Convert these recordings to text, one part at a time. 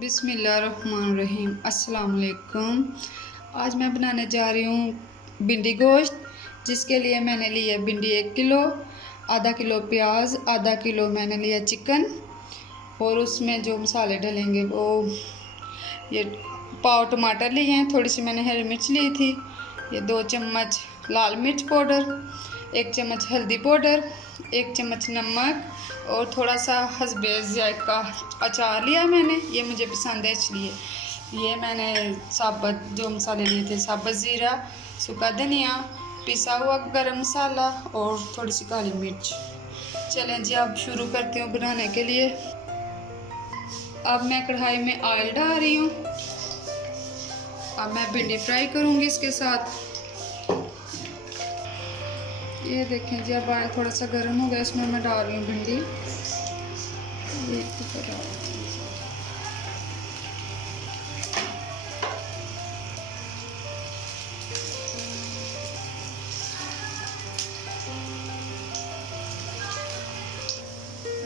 बिस्मिल्लाहिर्रहमानिर्रहीम। अस्सलाम वालेकुम। आज मैं बनाने जा रही हूँ भिंडी गोश्त, जिसके लिए मैंने लिया भिंडी 1 किलो, आधा किलो प्याज, आधा किलो मैंने लिया चिकन। और उसमें जो मसाले डलेंगे वो ये पाव टमाटर लिए हैं, थोड़ी सी मैंने हरी मिर्च ली थी, ये 2 चम्मच लाल मिर्च पाउडर, 1 चम्मच हल्दी पाउडर, 1 चम्मच नमक और थोड़ा सा हस्बे ज़ायक़ा अचार लिया मैंने, ये मुझे पसंद है इसलिए। ये मैंने साबुत जो मसाले लिए थे, साबुत ज़ीरा, सूखा धनिया, पिसा हुआ गरम मसाला और थोड़ी सी काली मिर्च। चलें जी, अब शुरू करती हूँ बनाने के लिए। अब मैं कढ़ाई में ऑयल डाल रही हूँ। अब मैं भिंडी फ्राई करूँगी इसके साथ। ये देखें जी, अब ऑयल थोड़ा सा गर्म हो गया, इसमें मैं डाल रही हूँ भिंडी। ये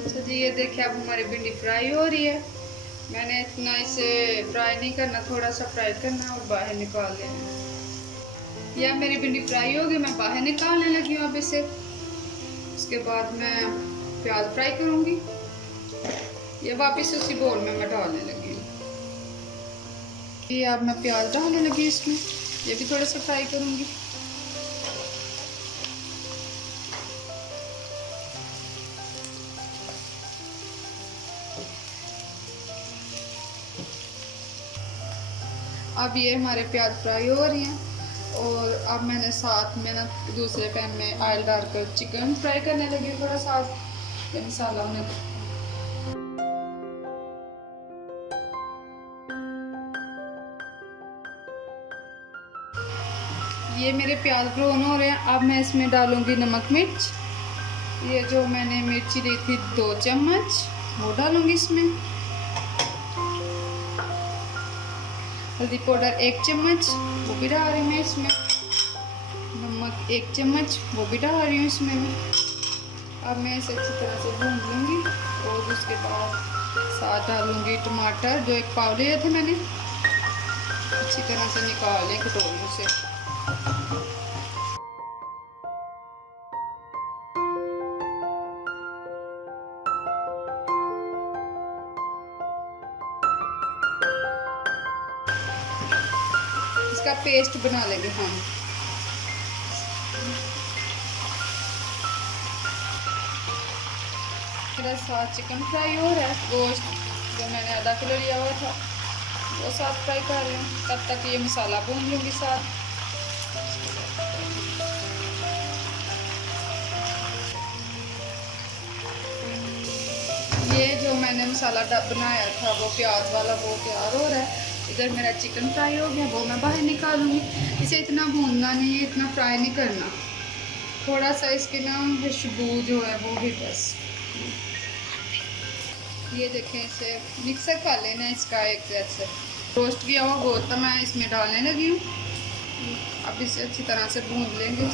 अच्छा जी, ये देखिए अब हमारी भिंडी फ्राई हो रही है। मैंने इतना इसे फ्राई नहीं करना, थोड़ा सा फ्राई करना और बाहर निकाल लेना। यह मेरी भिंडी फ्राई हो गई, मैं बाहर निकालने लगी हूँ अब इसे। उसके बाद मैं प्याज फ्राई करूँगी। ये वापस उसी बोल में मैं डालने लगी हूँ। ये अब मैं प्याज डालने लगी इसमें, ये भी थोड़ा सा फ्राई करूँगी। अब ये हमारे प्याज फ्राई हो रही हैं और अब मैंने साथ में ना दूसरे पैन में ऑयल डालकर चिकन फ्राई करने लगी हूँ थोड़ा सा मसाला में। ये मेरे प्याज ब्राउन हो रहे हैं। अब मैं इसमें डालूंगी नमक मिर्च। ये जो मैंने मिर्ची ली थी 2 चम्मच वो डालूंगी इसमें। हल्दी पाउडर 1 चम्मच वो भी डाल रही हूँ मैं इसमें। नमक 1 चम्मच वो भी डाल रही हूँ इसमें। अब मैं इसे अच्छी तरह से भून लूँगी और उसके बाद साथ डालूँगी टमाटर, जो 1 पाव लिए थे मैंने, अच्छी तरह से निकाल लें कटोरी से। इसका पेस्ट बना लेंगे हम। मेरा साथ चिकन फ्राई हो रहा है, गोश्त जो मैंने आधा किलो लिया हुआ था वो साथ फ्राई कर रही हूँ। तब तक ये मसाला भून लूँगी साथ। ये जो मैंने मसाला बनाया था वो प्याज वाला, वो तैयार हो रहा है। इधर मेरा चिकन फ्राई हो गया, वो मैं बाहर निकालूंगी। इसे इतना भूनना नहीं है, इतना फ्राई नहीं करना, थोड़ा सा इसकी ना खुशबू जो है वो भी बस। ये देखें, इसे मिक्सर कर लेना इसका एक जैसे। रोस्ट किया हुआ गोश्त तो मैं इसमें डालने लगी हूँ। अब इसे अच्छी तरह से भून लेंगे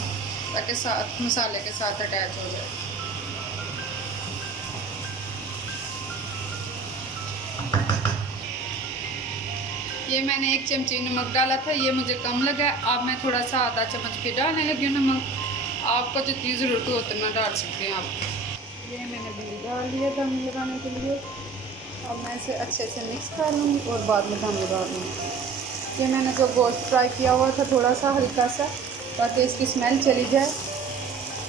ताकि साथ मसाले के साथ अटैच हो जाए। ये मैंने 1 चमची नमक डाला था, ये मुझे कम लगा। अब मैं थोड़ा सा आधा चम्मच फिर डालने लगी हूँ नमक। आपको जितनी ज़रूरत हो उतना डाल सकते हैं आप। ये मैंने भिंडी डाल दिया दम लगाने के लिए। अब मैं इसे अच्छे से मिक्स कर लूँगी और बाद में दम लगा लूँगी। ये मैंने जो गोश्त फ्राई किया हुआ था थोड़ा सा हल्का सा, ताकि इसकी स्मेल चली जाए,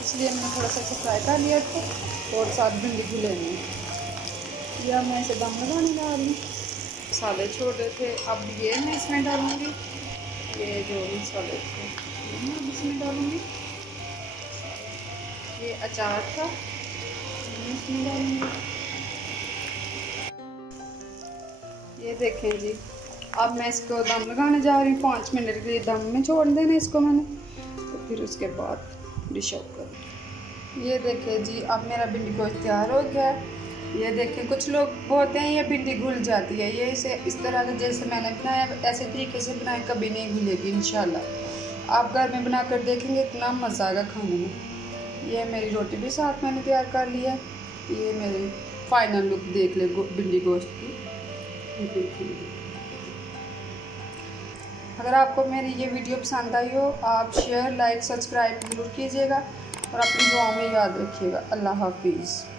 इसलिए मैंने थोड़ा सा फ्राई कर लिया था और साथ भिंडी भुलेंगे। या मैं इसे दम लगाने जा रही हूँ। मसाले छोड़े थे, अब ये मैं इसमें डालूँगी। ये जो मसाले थे ये मैं इसमें डालूँगी। ये अचार था, मैं इसमें डालूँगी। ये देखें जी, अब मैं इसको दम लगाने जा रही हूँ। 5 मिनट के लिए दम में छोड़ देना इसको मैंने, तो फिर उसके बाद डिश आउट करूँ। ये देखें जी, अब मेरा भिंडी गोश्त तैयार हो गया। ये देखें, कुछ लोग बोलते हैं ये भिंडी घुल जाती है। ये इसे इस तरह से जैसे मैंने बनाया ऐसे तरीके से बनाए, कभी नहीं घुलेगी इंशाल्लाह। आप घर में बना कर देखेंगे, इतना मज़ा आएगा खाने में। ये मेरी रोटी भी साथ मैंने तैयार कर लिया है। ये मेरी फाइनल लुक देख ले भिंडी गोश्त की। अगर आपको मेरी ये वीडियो पसंद आई हो, आप शेयर, लाइक, सब्सक्राइब ज़रूर कीजिएगा और अपनी दुआओं में याद रखिएगा। अल्लाह हाफिज़।